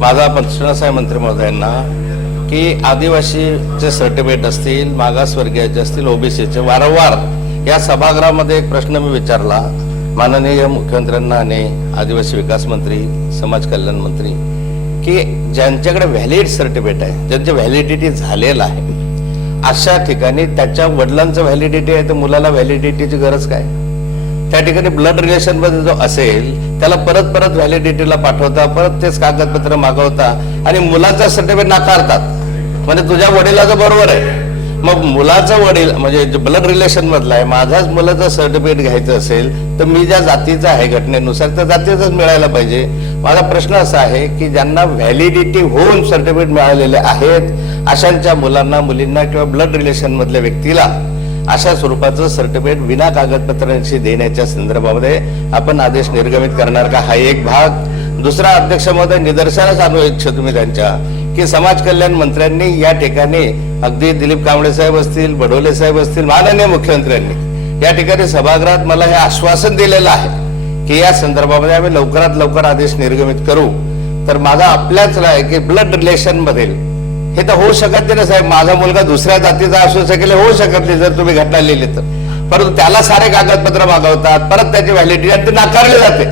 माझा प्रश्न असा आहे मंत्री महोदयांना की आदिवासीचे सर्टिफिकेट असतील मागासवर्गीयाचे असतील ओबीसीचे वारंवार या सभागृहामध्ये एक प्रश्न मी विचारला. माननीय मुख्यमंत्र्यांना आणि आदिवासी विकास मंत्री समाज कल्याण मंत्री की ज्यांच्याकडे व्हॅलिड सर्टिफिकेट आहे ज्यांचे व्हॅलिडिटी झालेलं आहे अशा ठिकाणी त्याच्या वडिलांचं व्हॅलिडिटी आहे तर मुलाला व्हॅलिडिटीची गरज काय? त्या ठिकाणी ब्लड रिलेशनमध्ये जो असेल त्याला परत परत व्हॅलिडिटीला पाठवता परत तेच कागदपत्र मागवता आणि मुलाचा सर्टिफिकेट नाकारतात. म्हणजे तुझ्या वडिलाचं बरोबर आहे. मग मुलाचं वडील म्हणजे ब्लड रिलेशन मधला आहे माझ्याच मुलाचं सर्टिफिकेट घ्यायचं असेल तर मी ज्या जातीचा आहे घटनेनुसार त्या जातीचाच मिळायला पाहिजे. माझा प्रश्न असा आहे की ज्यांना व्हॅलिडिटी होऊन सर्टिफिकेट मिळालेले आहेत अशांच्या मुलांना मुलींना किंवा ब्लड रिलेशन मधल्या व्यक्तीला अशा स्वरूपाचं सर्टिफिकेट विना कागदपत्रांशी देण्याच्या संदर्भामध्ये आपण आदेश निर्गमित करणार का? हा एक भाग. दुसरा अध्यक्ष महोदय निदर्शनास आणू इच्छितो मी त्यांच्या. की समाज कल्याण मंत्र्यांनी या ठिकाणी अगदी दिलीप कांबळे साहेब असतील बडोले साहेब असतील माननीय मुख्यमंत्र्यांनी या ठिकाणी सभागृहात मला हे आश्वासन दिलेलं आहे की या संदर्भामध्ये आम्ही लवकरात लवकर आदेश निर्गमित करू. तर माझा आपल्याच आहे की ब्लड रिलेशन मधील हे तर होऊ शकत नाही ना साहेब. माझा मुलगा दुसऱ्या जातीचा असू शकेल होऊ शकत नाही जर तुम्ही घटना लिहिली तर. परंतु त्याला सारे कागदपत्र मागवतात परत त्याची व्हॅलिडिटी आणि ते नाकारले जाते.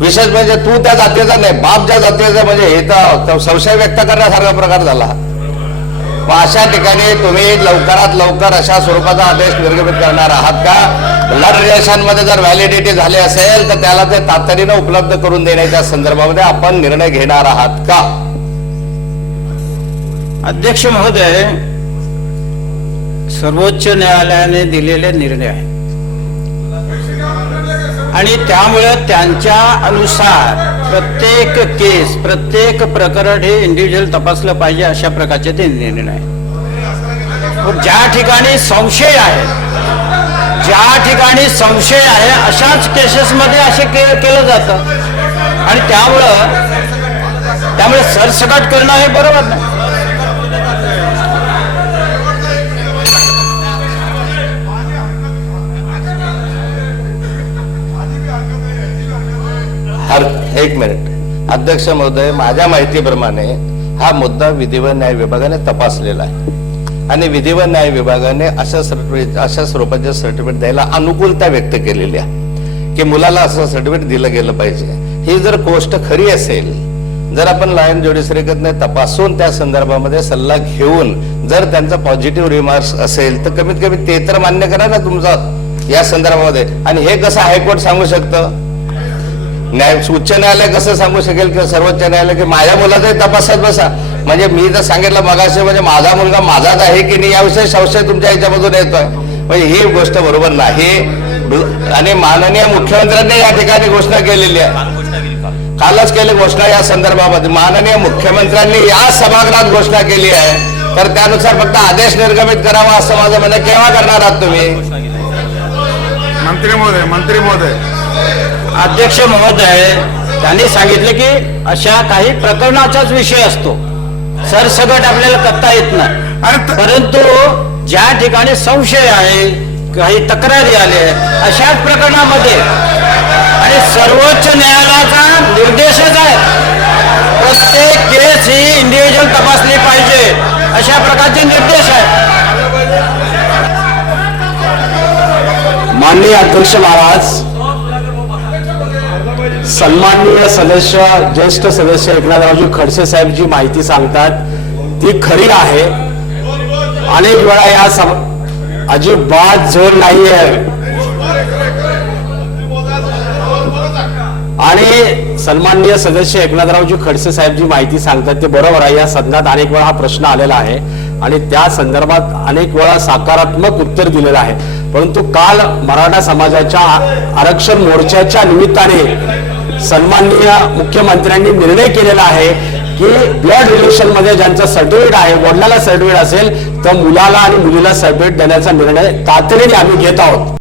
विशेष म्हणजे तू त्या जातीचा नाही बाप ज्या जातीचा म्हणजे हे तर संशय व्यक्त करण्यासारखा प्रकार झाला. मग अशा ठिकाणी तुम्ही लवकरात लवकर अशा स्वरूपाचा आदेश निर्गमित करणार आहात का? ब्लड रिलेशनमध्ये जर व्हॅलिडिटी झाली असेल तर त्याला ते तातडीनं उपलब्ध करून देण्याच्या संदर्भामध्ये आपण निर्णय घेणार आहात का? अध्यक्ष महोदय सर्वोच्च न्यायालयाने दिलेले निर्णय आहे आणि त्यामुळे त्यांच्या अनुसार प्रत्येक केस प्रत्येक प्रकरण हे इंडिव्हिज्युअल तपासलं पाहिजे अशा प्रकारचे ते निर्णय आहे ज्या ठिकाणी संशय आहे ज्या ठिकाणी संशय आहे अशाच केसेसमध्ये असे के केलं जातं. आणि त्यामुळं त्यामुळे सरसकट करणं हे बरोबर नाही. एक मिनिट. अध्यक्ष महोदय माझ्या माहितीप्रमाणे हा मुद्दा विधी व न्याय विभागाने तपासलेला आहे. आणि विधी व न्याय विभागाने अशा सर्टिफिकेट अशा स्वरूपाचे सर्टिफिकेट द्यायला अनुकूलता व्यक्त केलेली आहे. की मुलाला असं सर्टिफिकेट दिलं गेलं पाहिजे. ही जर गोष्ट खरी असेल जर आपण लायन ज्युडिशरीकडने तपासून त्या संदर्भामध्ये सल्ला घेऊन जर त्यांचा पॉझिटिव्ह रिमार्क्स असेल तर कमीत कमी ते तर मान्य करा ना तुमचं या संदर्भामध्ये. आणि हे कसं हायकोर्ट सांगू शकतं? न्याय उच्च न्यायालय कसं सांगू शकेल किंवा सर्वोच्च न्यायालय की माझ्या मुलाचाही तपासात बसा. म्हणजे मी तर सांगितलं मगाशी म्हणजे माझा मुलगा माझाच आहे की नाही याविषयी संशय तुमच्या ह्याच्यामधून येतोय. म्हणजे ही गोष्ट बरोबर नाही. आणि माननीय मुख्यमंत्र्यांनी या ठिकाणी घोषणा केलेली आहे. कालच केली घोषणा या संदर्भामध्ये. माननीय मुख्यमंत्र्यांनी या सभागृहात घोषणा केली आहे. तर त्यानुसार फक्त आदेश निर्गमित करावा असं माझं म्हणणं केव्हा करणार आहात तुम्ही? मंत्री महोदय मंत्री महोदय. अध्यक्ष महोदय त्यांनी सांगितले की अशा काही प्रकरणाचाच विषय असतो. सरसगट आपल्याला करता येत नाही. परंतु ज्या ठिकाणी संशय आहे काही तक्रारी आले अशाच प्रकरणामध्ये आणि सर्वोच्च न्यायालयाचा निर्देशच आहे. प्रत्येक केस ही इंडिव्हिज्युअल तपासली पाहिजे अशा प्रकारचे निर्देश आहेत. माननीय अध्यक्ष महाराज सन्माननीय सदस्य ज्येष्ठ सदस्य एकनाथरावजी खडसे साहेब जी माहिती सांगतात ती खरी आहे. अनेक वेळा या सम अजिबात जोर नाही आहे आणि सन्माननीय सदस्य एकनाथरावजी खडसे साहेब जी माहिती सांगतात ते बरोबर आहे. या सदनात अनेक वेळा हा प्रश्न आलेला आहे. आणि त्या संदर्भात अनेक वेळा सकारात्मक उत्तर दिलेलं आहे. परंतु काल मराठा समाजाच्या आरक्षण मोर्चाच्या निमित्ताने सन्माननीय मुख्यमंत्र्यांनी निर्णय केलेला आहे की ब्लड रिलेशनमध्ये ज्यांचं सर्टिफिकेट आहे वडिलाला सर्टिफिकेट असेल तर मुलाला आणि मुलीला सर्टिफिकेट देण्याचा निर्णय तातडीने आम्ही घेत आहोत.